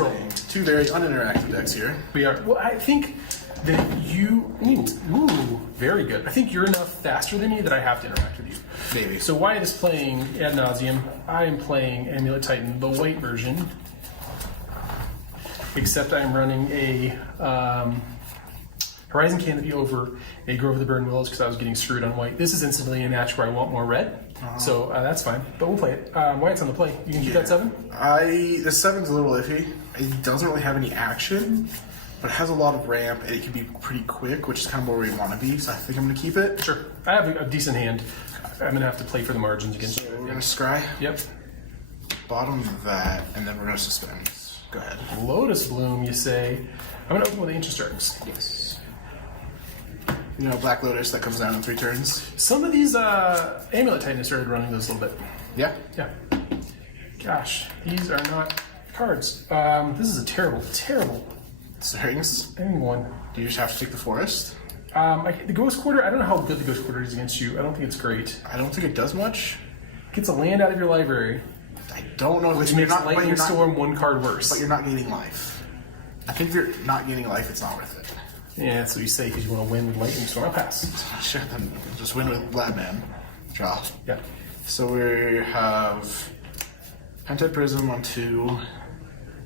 playing two very uninteractive decks here. We are. Well, I think that you. Ooh, very good. I think you're enough faster than me that I have to interact with you. Maybe. So Wyatt is playing Ad Nauseum. I am playing Amulet Titan, the white version. Except I am running a Horizon Canopy over a Grove of the Burning Willows because I was getting screwed on white. This is instantly a match where I want more red, so that's fine. But we'll play it. Wyatt's on the play. You can keep that 7? The 7's a little iffy. It doesn't really have any action, but it has a lot of ramp, and it can be pretty quick, which is kind of where we want to be, so I think I'm going to keep it. Sure. I have a decent hand. I'm going to have to play for the margins against So we're going to scry. Yep. Bottom of that, and then we're going to suspend. Go ahead. Lotus Bloom, you say. I'm going to open with Ancient Stirrings. Yes. You know, Black Lotus that comes down in 3 turns. Some of these Amulet Titans started running those a little bit. Yeah. Yeah. Gosh, these are not cards. This is a terrible Stirrings. one. Do you just have to take the forest? The Ghost Quarter, I don't know how good the Ghost Quarter is against you. I don't think it's great. I don't think it does much. Gets a land out of your library, I don't know. which makes Lightning Storm 1 card worse. But you're not gaining life. I think if you're not gaining life, it's not worth it. Yeah, that's what you say because you want to win with Lightning Storm. I'll pass. Sure, then just win with Bladman. Draw. Yeah. So we have Pentad Prism on 2,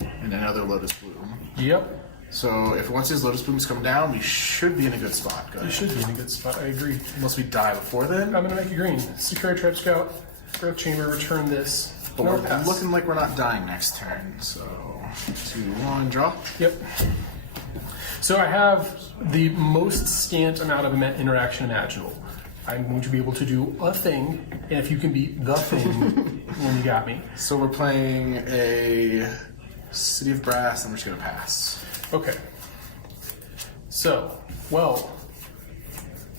and another Lotus Bloom. Yep. So if once these Lotus Blooms come down, we should be in a good spot. Go You ahead. should be in a good spot. I agree. Unless we die before then. I'm going to make you green. Secure a Trap Scout, Growth Chamber, return this. But No, we're pass. looking like we're not dying next turn. So 2, 1, draw. Yep. So I have the most scant amount of interaction imaginable. I'm going to be able to do a thing, and if you can beat the thing, then you got me. So we're playing a City of Brass, and we're just going to pass. Okay. So, well,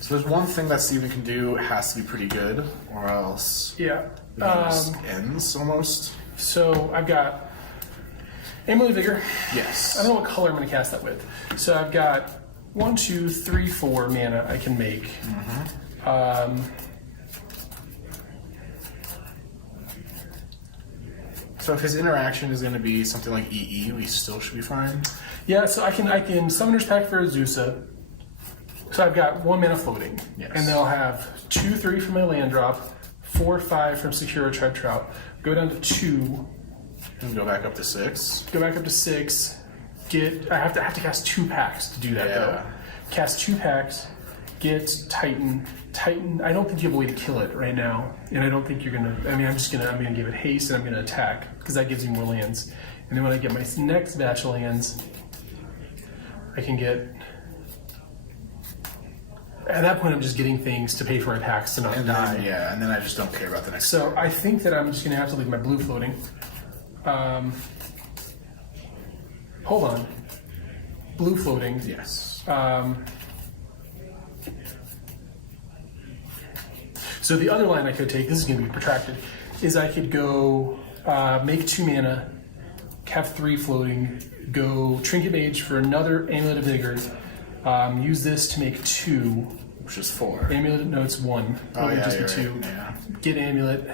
So there's one thing that Steven can do. It has to be pretty good, or else yeah. the game just ends almost. So I've got Amulet Vigor. Yes. I don't know what color I'm going to cast that with. So I've got 1, 2, 3, 4 mana I can make. So if his interaction is going to be something like EE, we still should be fine. Yeah, so I can Summoner's Pact for Azusa. So I've got 1 mana floating. Yes. And they'll have 2, 3 from my land drop, 4, 5 from Secure Tribe Trout. Go down to 2. And go back up to 6. Go back up to 6. I have to cast 2 packs to do that though. Cast 2 packs. Get Titan. Titan. I don't think you have a way to kill it right now, and I don't think you're gonna. I mean, I'm gonna give it haste and I'm gonna attack because that gives you more lands. And then when I get my next batch of lands, I can get. At that point, I'm just getting things to pay for my packs to not die. And then I just don't care about the next. So I think that I'm just gonna have to leave my blue floating. Hold on. Blue floating. Yes. So the other line I could take, this is going to be protracted, is I could go make 2 mana, have 3 floating, go Trinket Mage for another Amulet of Vigor, use this to make 2. Which is 4. Amulet, no, it's 1. Oh, It would yeah, just be you're 2. right. Yeah. Get Amulet,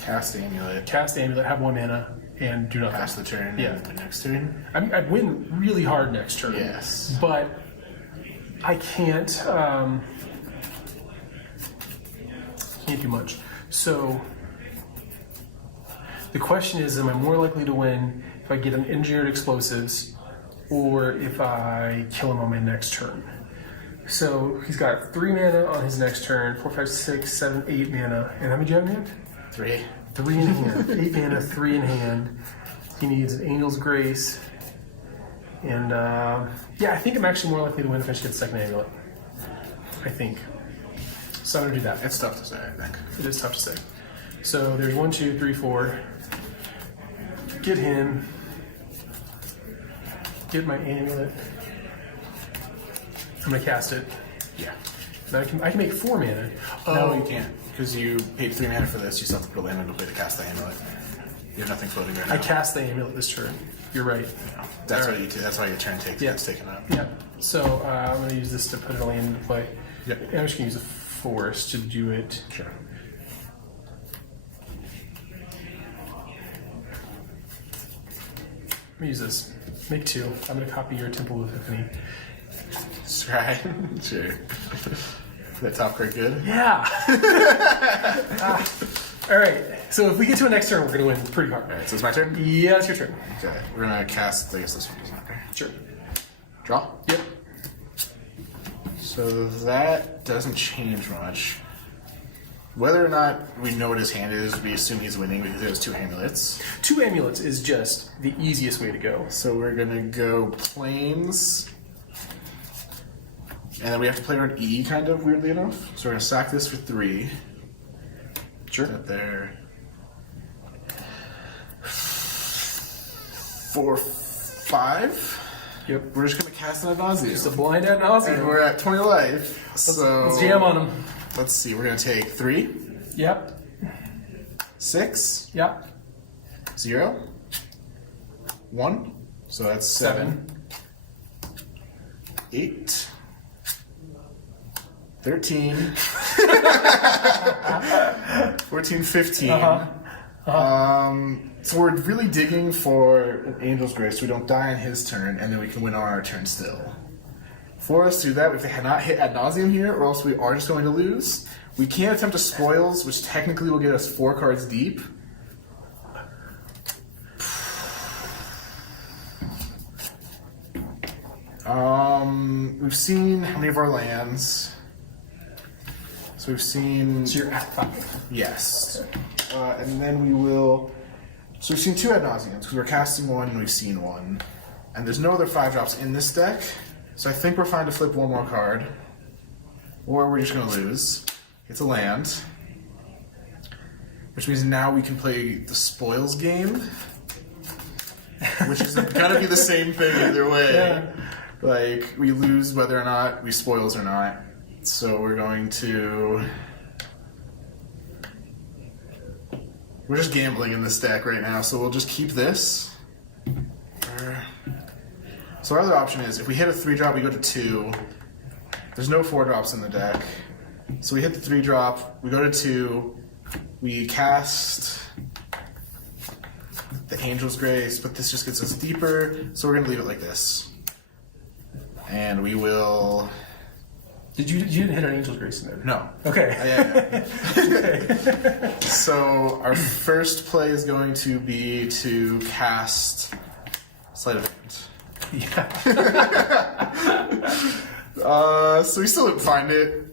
Cast Amulet. cast Amulet, have 1 mana, and do nothing. Pass the turn. Yeah. And the next turn. I'd win really hard next turn. Yes. But I can't do much. So the question is, am I more likely to win if I get an engineered explosives or if I kill him on my next turn? So he's got 3 mana on his next turn, 4, 5, 6, 7, 8 mana. And how many do you have in hand? 3. 3 in hand. 8 mana, 3 in hand. He needs an Angel's Grace. And yeah, I think I'm actually more likely to win if I just get the second Amulet. I think. So I'm going to do that. It's tough to say, I think. It is tough to say. So there's 1, 2, 3, 4. Get him. Get my Amulet. I'm going to cast it. Yeah. Now I can make 4 mana. No, you can't. Because you paid 3 mana for this, you still have to put a land into play to cast the Amulet. You have nothing floating right now. I cast the Amulet this turn. You're right. No, that's what you do. That's why your turn gets taken up. Yeah. So I'm going to use this to put a land into play. Yep. And I'm just going to use the forest to do it. Sure. Let me use this. Make 2. I'm going to copy your Temple of Epiphany. Try. Sure. That top card good? Yeah! Alright, so if we get to a next turn, we're going to win pretty hard. Alright, so it's my turn? Yeah, it's your turn. Okay, we're going to cast, I guess this one doesn't matter. Sure. Draw? Yep. So that doesn't change much. Whether or not we know what his hand is, we assume he's winning because he has 2 amulets. 2 amulets is just the easiest way to go. So we're gonna go planes. And then we have to play around E, kind of, weirdly enough. So we're gonna sack this for 3. Sure. That there. 4, 5. Yep. We're just gonna cast an Nauseum. Just a blind ad nauseam. And we're at 20 life. So Let's jam on him. let's see, we're gonna take 3, Yep. 6, Yep. 0, 1. So that's 7, 8, 13, 14, 15. So we're really digging for an Angel's Grace so we don't die on his turn, and then we can win on our turn still. For us to do that, we have to not hit ad nauseum here, or else we are just going to lose. We can attempt a spoils, which technically will get us 4 cards deep. We've seen how many of our lands. So we've seen. So you're at 5. Yes. And then we will. So we've seen 2 ad nauseums because we're casting 1 and we've seen 1. And there's no other 5-drops in this deck. So I think we're fine to flip 1 more card. Or we're just going to lose. It's a land. Which means now we can play the spoils game. Which is going to be the same thing either way. Yeah. Like, we lose whether or not we spoils or not. So we're going to... We're just gambling in this deck right now, so we'll just keep this. So our other option is, if we hit a 3-drop, we go to 2. There's no 4-drops in the deck. So we hit the 3-drop, we go to 2, we cast the Angel's Grace, but this just gets us deeper, so we're going to leave it like this. And we will... You didn't hit an Angel's Grace in there? No. Okay. Yeah. So our first play is going to be to cast Sleight of Hand. Yeah. So we still didn't find it.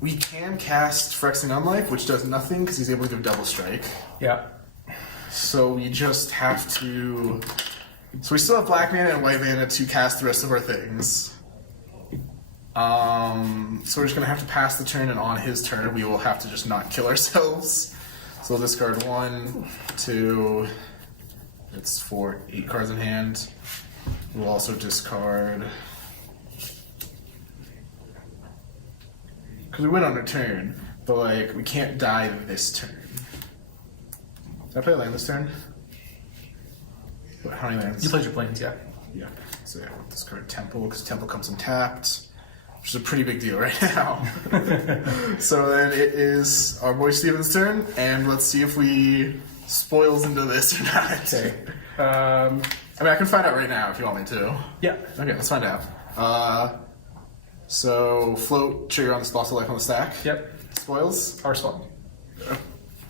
We can cast Phyrexian Unlife, which does nothing because he's able to give double strike. Yeah. So we just have to... So we still have black mana and white mana to cast the rest of our things. So we're just going to have to pass the turn, and on his turn we will have to just not kill ourselves. So we'll discard 1, 2... It's 4, 8 cards in hand. We'll also discard... Because we win on our turn, but like we can't die this turn. Did I play a land this turn? What, how many lands? You played your planes, yeah. Yeah. So yeah, we'll discard Temple, because Temple comes untapped, which is a pretty big deal right now. So then it is our boy Steven's turn, and let's see if we spoils into this or not. Okay. I mean, I can find out right now if you want me to. Yeah. Okay, let's find out. So float, trigger on the spot, life on the stack. Yep. Spoils. Power spot.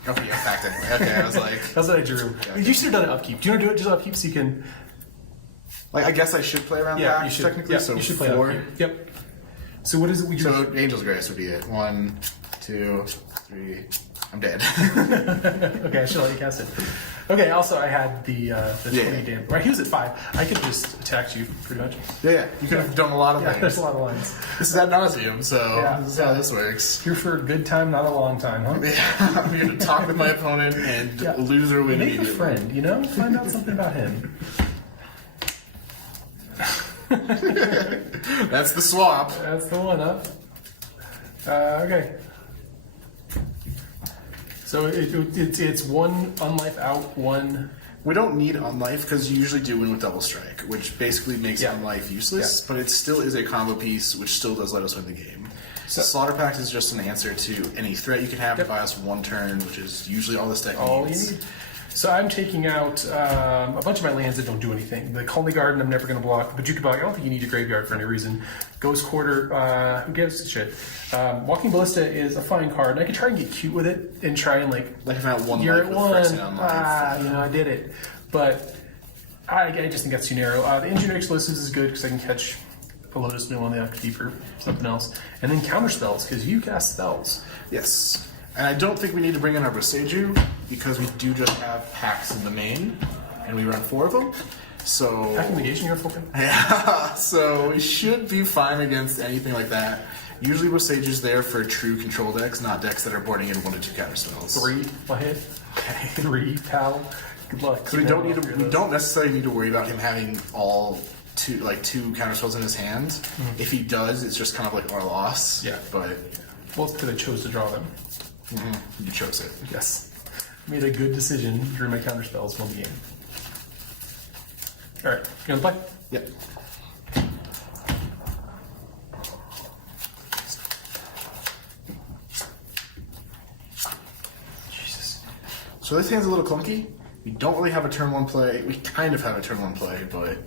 Okay, yeah, fact anyway. Okay, I was like, That's what I drew. Yeah, You should have done it upkeep. Do you want to do it just upkeep so you can... I guess I should play around Yeah, back you should. technically. Yeah, So you should play 4. upkeep. Yep. So what is it? So Angel's Grace would be it. 1, 2, 3. I'm dead. Okay, I should let you cast it. Okay, also I had the 20 Yeah. damage. Right, he was at 5. I could just attack you, pretty much. Yeah, you could have done a lot of Yeah, things. there's a lot of lines. This is ad nauseum, so Yeah, this is how this works. Here for a good time, not a long time, huh? Yeah, I'm here to talk with my opponent and Yeah. lose or win Make a immediately. friend, you know? Find out something about him. That's the swap. That's the one, huh? Okay. So it's 1 unlife out, 1... We don't need Unlife because you usually do win with Double Strike, which basically makes Yeah. Unlife useless, but it still is a combo piece which still does let us win the game. So- Slaughter Pact is just an answer to any threat you can have to buy us 1 turn, which is usually all this deck All you needs. need. So I'm taking out a bunch of my lands that don't do anything. The Colony Garden I'm never going to block. But I don't think you need a graveyard for any reason. Ghost Quarter, who gives a shit? Walking Ballista is a fine card, and I could try and get cute with it and try and like if I had one you're life at with one. Phyrexian on life. I did it. But I just think that's too narrow. The Engineer Explosives is good because I can catch a Lotus Bloom on the upkeep or something else. And then counter spells, because you cast spells. Yes. And I don't think we need to bring in our Boseiju, because we do just have packs in the main, and we run 4 of them. So Pack negation, you're fucking. yeah, so we should be fine against anything like that. Usually Boseiju's there for true control decks, not decks that are boarding in 1 to 2 counter spells. 3, my head. Okay. 3, pal. Good luck. So we don't necessarily need to worry about him having all two counter spells in his hand. Mm-hmm. If he does, it's just kind of like our loss. Yeah. But well, it's because I chose to draw them. Mm-hmm. You chose it. Yes. Made a good decision. Drew my counter spells, won the game. Alright, you want to play? Yep. Jesus. So this hand's a little clunky. We don't really have a turn 1 play. We kind of have a turn 1 play, but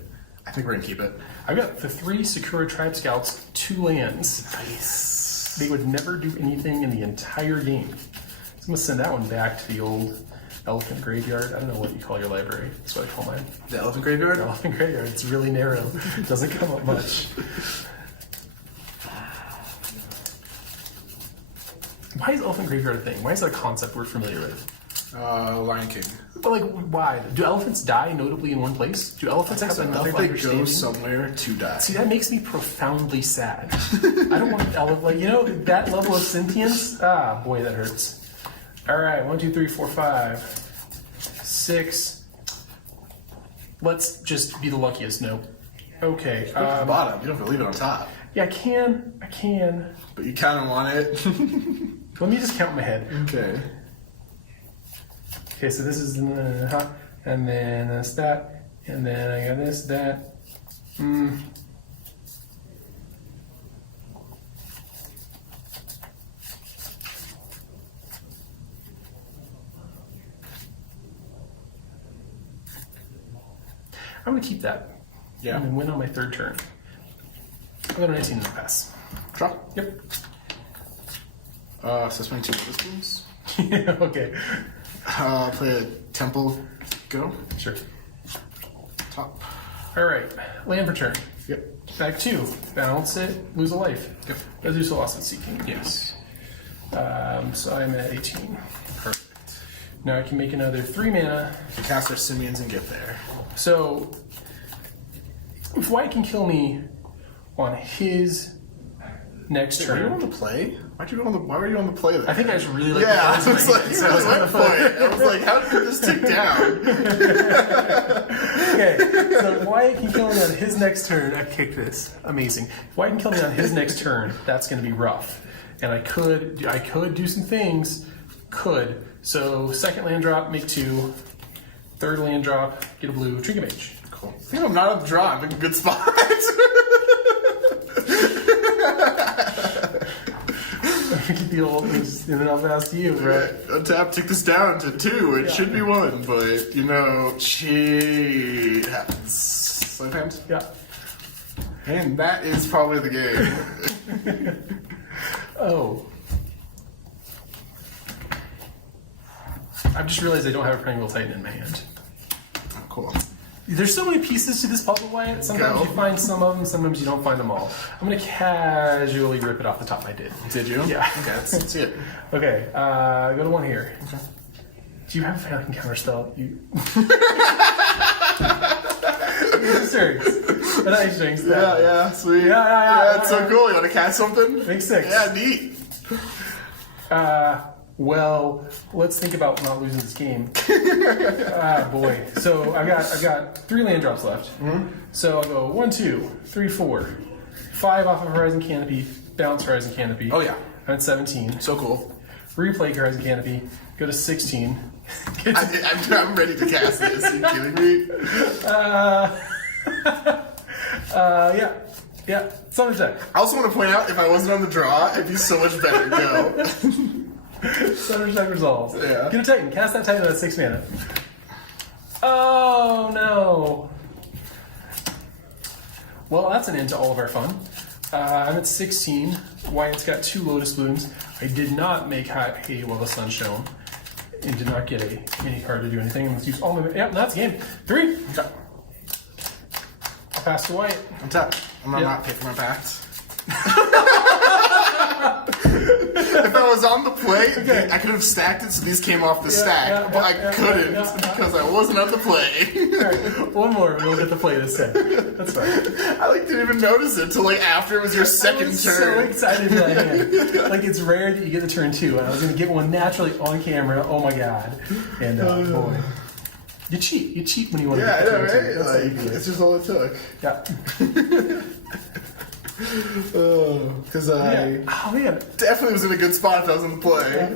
I think we're going to keep it. I've got the 3 Sakura Tribe Scouts, 2 lands. Nice. They would never do anything in the entire game. So I'm going to send that one back to the old Elephant Graveyard. I don't know what you call your library. That's what I call mine. The Elephant Graveyard? The Elephant Graveyard. It's really narrow. It doesn't come up much. Why is Elephant Graveyard a thing? Why is that a concept we're familiar with? Lion King. But like, why? Do elephants die notably in one place? Do elephants have enough I think they understanding? go somewhere to die. See, that makes me profoundly sad. I don't want that level of sentience. Ah, boy, that hurts. All right, 1, 2, 3, 4, 5, 6. Let's just be the luckiest. No. Okay. Put it at the bottom. You don't have to leave it on top. Yeah, I can. But you kind of want it. Let me just count in my head. Okay. Okay, so this is and then that's that, and then I got this, that. I'm gonna keep that. Yeah. And then win on my 3rd turn. I'm gonna 19 in the pass. Draw. Yep. Suspend 2 systems. Okay. Play a Temple. Go. Sure. Top. All right. Land per turn. Yep. Back 2. Balance it. Lose a life. Yep. Reduce Velocity Seeking. Yes. So I'm at 18. Perfect. Now I can make another 3 mana. Cast our Simians and get there. So if White can kill me on his next Were you turn. on the play? Why were you on the play there? I think I just really like Yeah, I the was like, so I was on the phone. I was like, how did this tick down? Okay, so if Wyatt can kill me on his next turn, I kick this. Amazing. If Wyatt can kill me on his next turn, that's going to be rough. And I could do some things. Could. So 2nd land drop, make 2. 3rd land drop, get a blue, Trinket Mage. Cool. I think I'm not on the draw. I'm in a good spot. Keep the old, and then I'll pass to you, right? Untap, tick this down to 2. It should be 1, but it happens. Slave hand? Yeah. And that is probably the game. Oh. I've just realized I don't have a Primeval Titan in my hand. Oh, cool. There's so many pieces to this puzzle, Wyatt. Sometimes Go. you find some of them, sometimes you don't find them all. I'm going to casually rip it off the top. I did. Did you? Yeah. Okay, let's see it. Okay, go to 1 here. Okay. Do you have a fucking counterspell? You. Strings. Yeah, sweet. Yeah, it's so cool. You want to cast something? Make 6. Yeah, neat. Well, let's think about not losing this game. Boy. So I've got 3 land drops left. Mm-hmm. So I'll go 1, 2, 3, 4, 5 off of Horizon Canopy, bounce Horizon Canopy. Oh yeah. I'm at 17. So cool. Replay Horizon Canopy, go to 16. I'm ready to cast this. Are you kidding me? Yeah. Summer Deck. I also want to point out, if I wasn't on the draw, it'd be so much better. Go. Summer Deck resolves. Yeah. Get a Titan. Cast that Titan at 6 mana. Oh no. Well, that's an end to all of our fun. I'm at 16. Wyatt's got 2 Lotus Blooms. I did not make hay while the sun shone, and did not get any card to do anything. I'm going to use all my... Yep, that's the game. 3. Okay. I'll pass to Wyatt. I'm tapped. I'm not picking my pact. If I was on the play, I could have stacked it so these came off the stack, but I couldn't because I wasn't on the play. Alright, one more and we'll get to play this time. That's fine. I didn't even notice it until after it was your second I was turn. so excited for that hand. It's rare that you get the turn 2, and I was going to get one naturally on camera. Oh my god. And boy. You cheat. You cheat when you want to get the turn 2. It's just all it took. Yeah. Because I Oh man. definitely was in a good spot if I was in the play.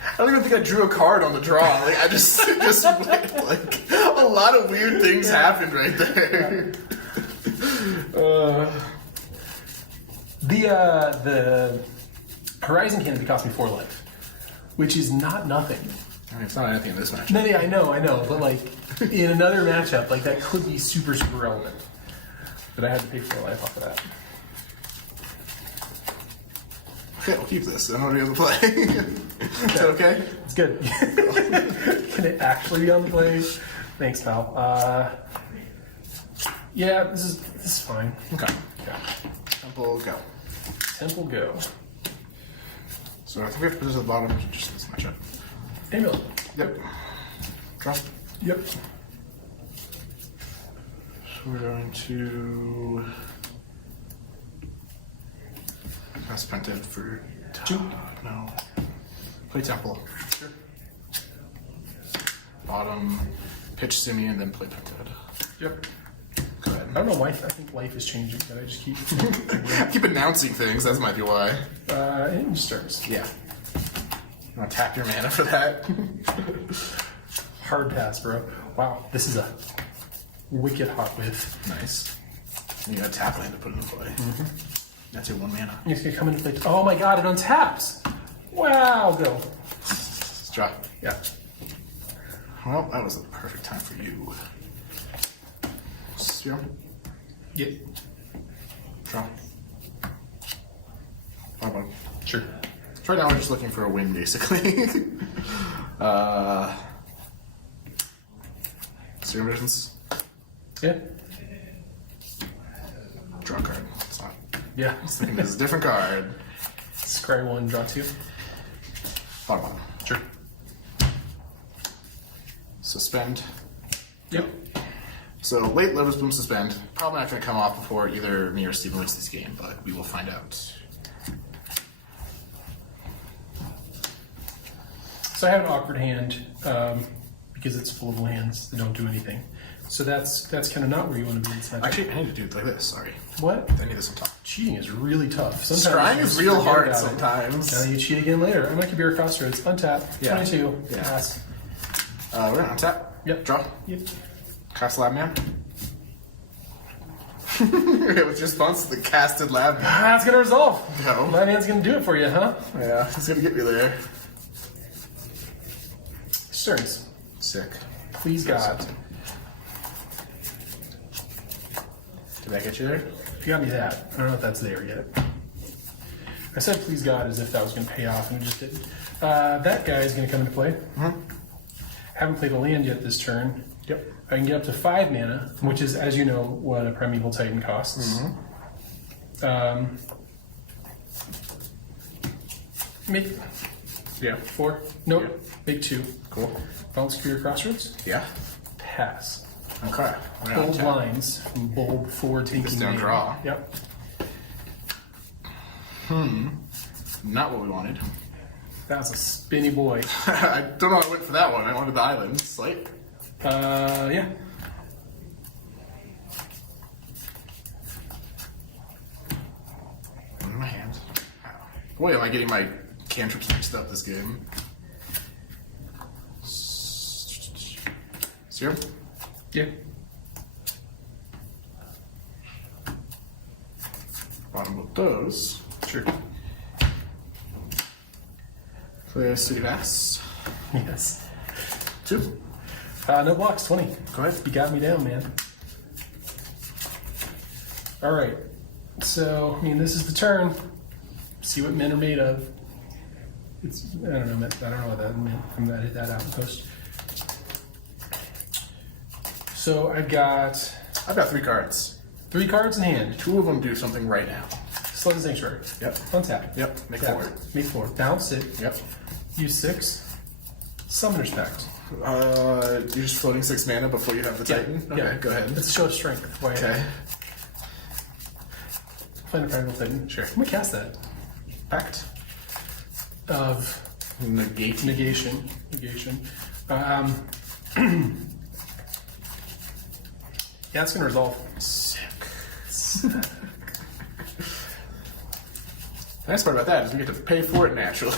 I don't even think I drew a card on the draw. I just a lot of weird things happened right there. The Horizon Canopy cost me 4 life, which is not nothing. I mean, it's not anything in this match. No, yeah, I know, but in another matchup, that could be super, super relevant. But I had to pay 4 life off of that. Okay, we'll keep this. I don't want to be on the play. Is that okay? It's good. Can it actually be on the play? Thanks, pal. Yeah, this is fine. Okay. Yeah. Temple, go. Temple, go. So I think we have to put this at the bottom to just this matchup. Amulet. Yep. Draw. Yep. So we're going to pass Pented for 2. No. Play Temple. Sure. Bottom, pitch Simi, and then play Pented. Yep. Go ahead. I don't know why I think life is changing, but I just keep... Keep announcing things, that might be why. It starts. Yeah. You want to tap your mana for that? Hard pass, bro. Wow, this is a wicked hot whiff. Nice. You got a tap land to put into play. Mm-hmm. That's your 1 mana. It's gonna come into play. Oh my god, it untaps! Wow, go. Draw. Yeah. Well, that was the perfect time for you. Sphere. Yep. Draw. Bye-bye. Sure. So right now we're just looking for a win, basically. Serum Visions. Yeah. Draw a card. It's not. Yeah. It's a different card. Scry 1, draw 2. Bottom. Sure. Suspend. Yep. So late Lotus Bloom suspend. Probably not going to come off before either me or Steven wins this game, but we will find out. So I have an awkward hand because it's full of lands that don't do anything. So that's kind of not where you want to be in this matchup. Actually, I need to do it like this. Sorry. What? I need this on top. Cheating is really tough. Sometimes Scrying you is just real forget hard about it. sometimes. Now you cheat again later. I'm like a beer crossroads. Untap. Yeah. 22. Yeah. Pass. We're going to untap. Yep. Draw. Yep. Cast Lab Man. It was just response to the casted Lab Man. That's gonna resolve. No. My man's gonna do it for you, huh? Yeah, he's going to get me there. Stearns. Sick. Please God. Did that get you there? You got me that. I don't know if that's there yet. I said please God as if that was gonna pay off and it just didn't. That guy is gonna come into play. Mm-hmm. Haven't played a land yet this turn. Yep. I can get up to 5 mana, which is, as you know, what a Primeval Titan costs. Mm-hmm. Make 4. Nope. Yeah. Make 2. Cool. Bounce Career Crossroads. Yeah. Pass. Okay. Bold lines from bold forward taking This down name. draw. Yep. Not what we wanted. That's a spinny boy. I don't know why I went for that one. I wanted the island. Slight. Yeah. In my hand. Wow. Boy, am I getting my cantrips mixed up this game. Serum? Yeah. Bottom of those. Sure. Play City Bass. Yes. 2. No blocks, 20. Go ahead. You got me down, man. Alright. So, I mean, this is the turn. See what men are made of. It's, I don't know what that meant. I'm gonna edit that out in post. So I've got 3 cards. 3 cards in hand. 2 of them do something right now. Slow Sanctuary. Yep. Untap. Yep. Make Tap. 4. Make 4. Bounce it. Yep. Use 6. Summoner's Pact. You're just floating 6 mana before you have the Titan? Okay, go ahead. It's a show of strength. Why? Okay. Find a Primal Titan. Sure. Let me cast that. Pact. Of Negate. negation. Yeah, it's gonna resolve. Sick. The nice part about that is we get to pay for it naturally.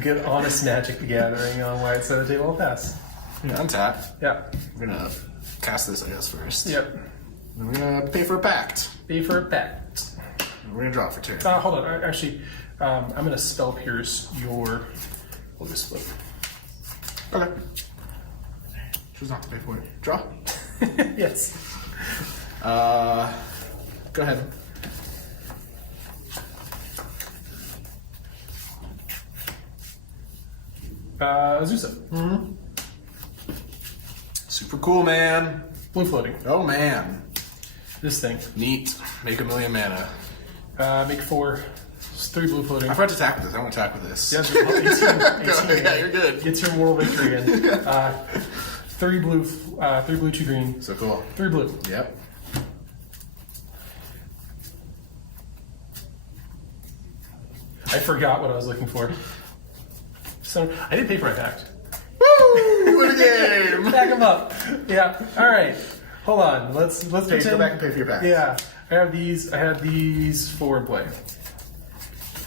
Good honest Magic the Gathering on White Side of the Table. I'll pass. Untap. Yeah. We're gonna cast this, I guess, first. Yep. Then we're gonna pay for a pact. Pay for a pact. And we're gonna draw for turn. Hold on. Actually, I'm gonna spell pierce your. We'll just flip. Okay. Choose not to pay for it. Draw. Yes. Go ahead. Azusa. Mm-hmm. Super cool, man. Blue floating. Oh, man. This thing. Neat. Make 1,000,000 mana. Make 4. It's 3 blue floating. I forgot to attack with this. I want to attack with this. Yeah, Yeah, you're good. Gets your moral victory in. 3 blue, 2 green. So cool. 3 blue. Yep. I forgot what I was looking for. So I didn't pay for my pact. Woo! What a game! Back them up. Yeah. All right. Hold on. Let's Okay, pretend. go back and pay for your pact. Yeah. I have these 4 in play.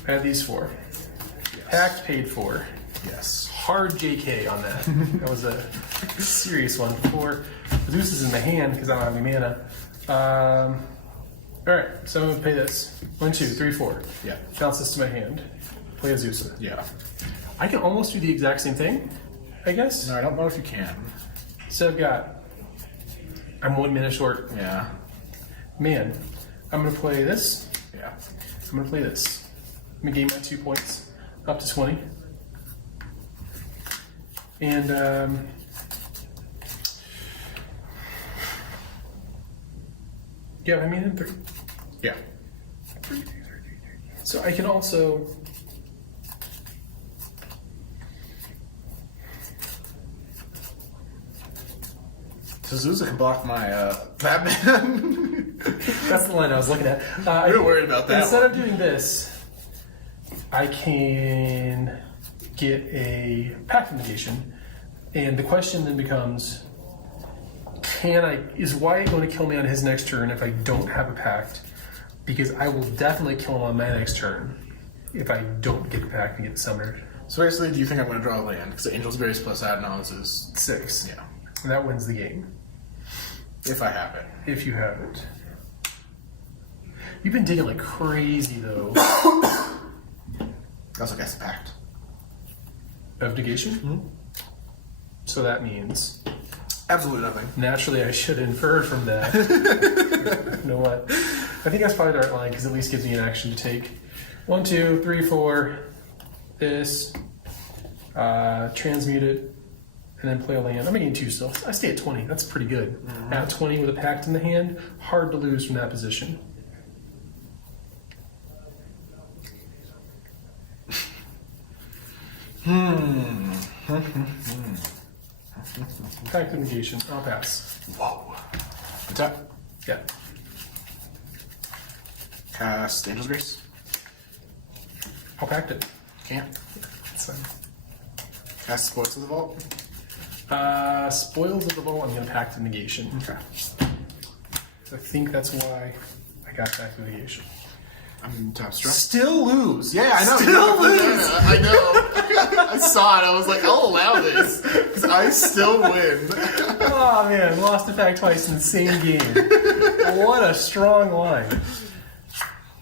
I have these 4. Yes. Pact paid for. Yes. Hard JK on that. That was a serious one. 4. Zeus is in my hand because I don't have any mana. All right. So I'm gonna pay this. 1, 2, 3, 4. Yeah. Bounce this to my hand. Play Azusa. Yeah. I can almost do the exact same thing, I guess. No, I don't know if you can. So I've got. I'm 1 minute short. Yeah. Man, I'm gonna play this. Yeah. I'm gonna play this. I'm gonna gain my 2 points up to 20. And yeah, I mean in 3. Yeah. So I can also. Suzuka can block my Batman. That's the line I was looking at. You're worried about that. Instead one. of doing this, I can get a pact negation, and the question then becomes: is Wyatt going to kill me on his next turn if I don't have a pact? Because I will definitely kill him on my next turn if I don't get the pact and get the summoner. So basically, do you think I'm going to draw a land? Because the Angel's Grace plus Adnons is 6. Yeah. And that wins the game. If I have it. If you have it. You've been digging like crazy though. Also guess the pact. Of negation? Mm-hmm. So that means Absolutely nothing. naturally I should infer from that. You know what? I think that's probably the right line because at least gives me an action to take. 1, 2, 3, 4. This. Transmute it. And then play a land. I'm making 2 still. I stay at 20. That's pretty good. Mm-hmm. At 20 with a pact in the hand, hard to lose from that position. Pact of negation. I'll pass. Whoa. Untap. Yeah. Cast Angel's Grace. I'll pact it. Can't. That's fine. Cast Spoils of the Vault. Spoils of the Vault, I'm going to pact of negation. Okay. So I think that's why I got pact of negation. I'm top struck. Still lose. Yeah, I know. Still lose. I know. I saw it. I was like, I'll allow this because I still win. Oh man, lost to pact twice in the same game. What a strong line.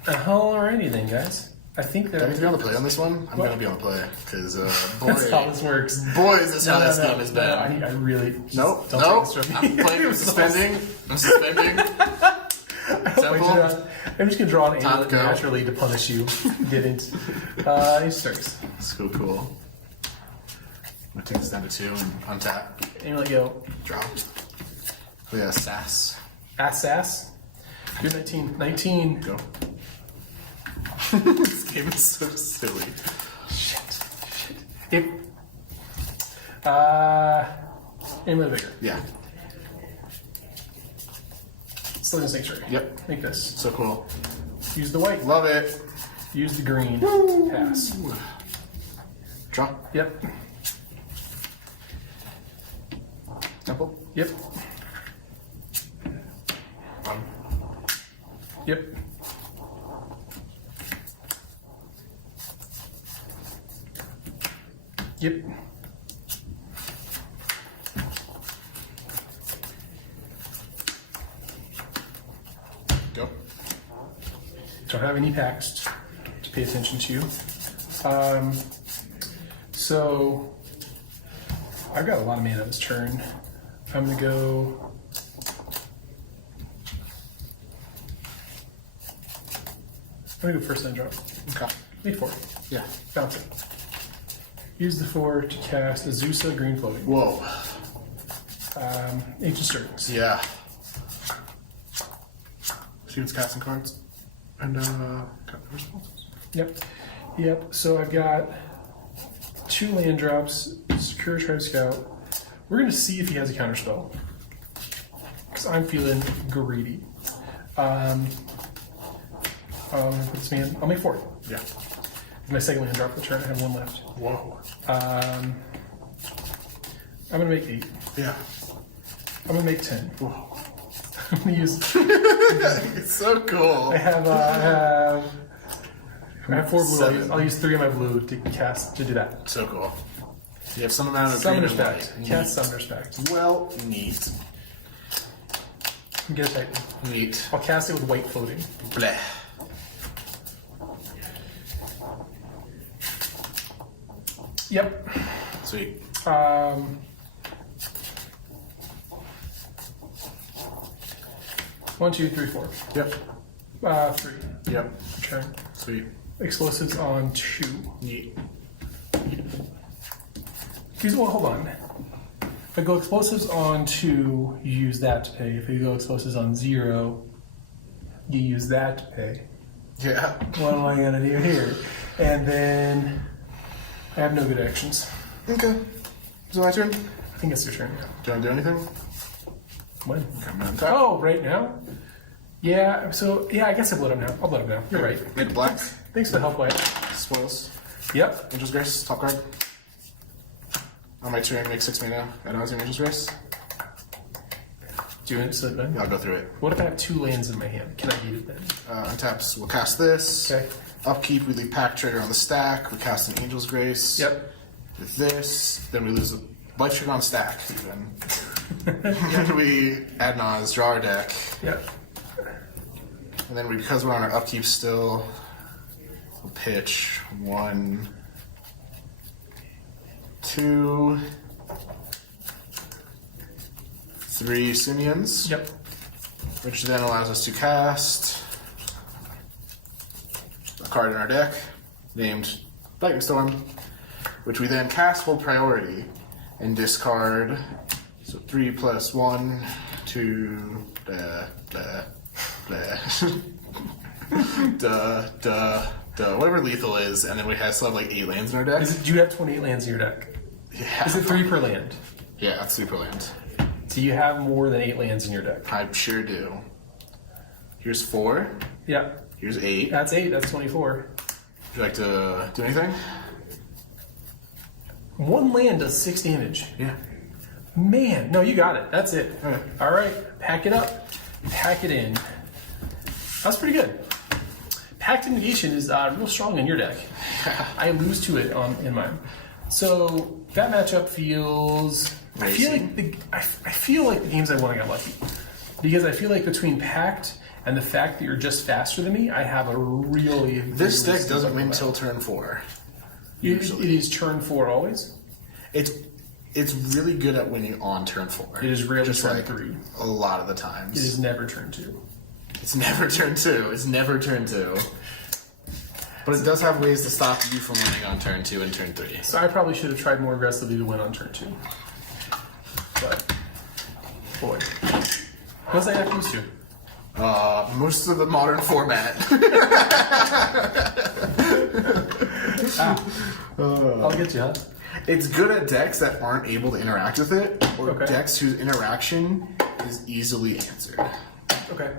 Alrighty then, guys. I think that... Do I need to be on the play on this one? I'm going to be on the play, because boy... That's how this works. Boy, is this how this game has been. I really... Nope, don't nope. take this from I'm me. playing, I'm suspending. Temple. I'm just going to draw an amulet go. naturally to punish you. Didn't. He starts. So cool. I'm going to take this down to 2 and untap. Amulet go. Draw. We got sass. Sass. You're 19. 19. Go. This game is so silly. Shit. If... amulet bigger. Yeah. Slitting Snake Tree. Yep. Make this. So cool. Use the white. Love it. Use the green. Pass. Draw. Yep. Temple. Yep. Bottom. Yep. Yep. Go. Don't have any packs to pay attention to. So I've got a lot of mana this turn. I'm gonna go. I'm gonna go first land drop. Okay. Make 4. Yeah. Bounce it. Use the 4 to cast Azusa Green Floating. Whoa. Ancient Stirrings. Yeah. Students casting cards. And, got the responses. Yep. Yep. So I've got 2 land drops, Secure Tribe Scout. We're going to see if he has a counterspell. Because I'm feeling greedy. I'll put this man. I'll make 4. Yeah. My second land drop of the turn. I have 1 left. Whoa. I'm going to make 8. Yeah. I'm going to make 10. Whoa. I'm going to use. It's so cool. I have 4 blue. 7. I'll use 3 of my blue to cast to do that. So cool. You have some amount of Summoner's green and Pact. white. Cast Summoner's Pact. Well, neat. Get a Titan. Neat. I'll cast it with white floating. Bleh. Yep. Sweet. 1, 2, 3, 4. Yep. 3. Yep. Return. Sweet. Explosives on 2. Neat. Well, hold on. If I go explosives on 2, you use that to pay. If you go explosives on 0, you use that to pay. Yeah. What am I gonna do here? And then I have no good actions. Okay. Is it my turn? I think it's your turn. Yeah. Do I do anything? When? Okay, I'm gonna tap. Oh, right now? Yeah, so, yeah, I guess I'll let him know. I'll let him know. You're right. Make a black. Thanks for the help, Wyatt. Spoils. Yep. Angel's Grace, top card. On my turn, make 6 mana. At Nauseum, Angel's Grace. Do it so then. Yeah, I'll go through it. What if I have 2 lands in my hand? Can I use it then? Untaps, we'll cast this. Okay. Upkeep, we leave Pack Trigger on the stack. We cast an Angel's Grace. Yep. With this, then we lose the Life Trigger on stack, even. Then we add Nas, draw our deck. Yep. And then because we're on our upkeep still, we'll pitch 1, 2, 3 Simians. Yep. Which then allows us to cast a card in our deck named Lightning Storm, which we then cast full priority and discard. So 3 plus 1, 2, blah, blah, blah. Whatever lethal is, and then we still have like 8 lands in our deck. Do you have 28 lands in your deck? Yeah. Is it 3 per land? Yeah, it's 3 per land. Do you have more than 8 lands in your deck? I sure do. Here's 4. Yeah. Here's 8. That's 8. That's 24. Would you like to do anything? 1 land does 6 damage. Yeah. Man, no, you got it. That's it. Okay. All right, pack it up. Pack it in. That's pretty good. Pact Negation is real strong in your deck. I lose to it in mine. So that matchup feels. I feel like the games I won I got lucky, because I feel like between Pact And the fact that you're just faster than me, I have a really... This deck realistic doesn't look win at till that. turn 4. It Usually. is turn 4 always? It's really good at winning on turn 4. It is rarely Just turn like 3. a lot of the times. It is never turn 2. It's never turn 2. It's never turn 2. But it does have ways to stop you from winning on turn 2 and turn 3. So I probably should have tried more aggressively to win on turn 2. But, boy. What's that got used to? Most of the modern format. I'll get you, huh? It's good at decks that aren't able to interact with it, or Okay. decks whose interaction is easily answered. Okay.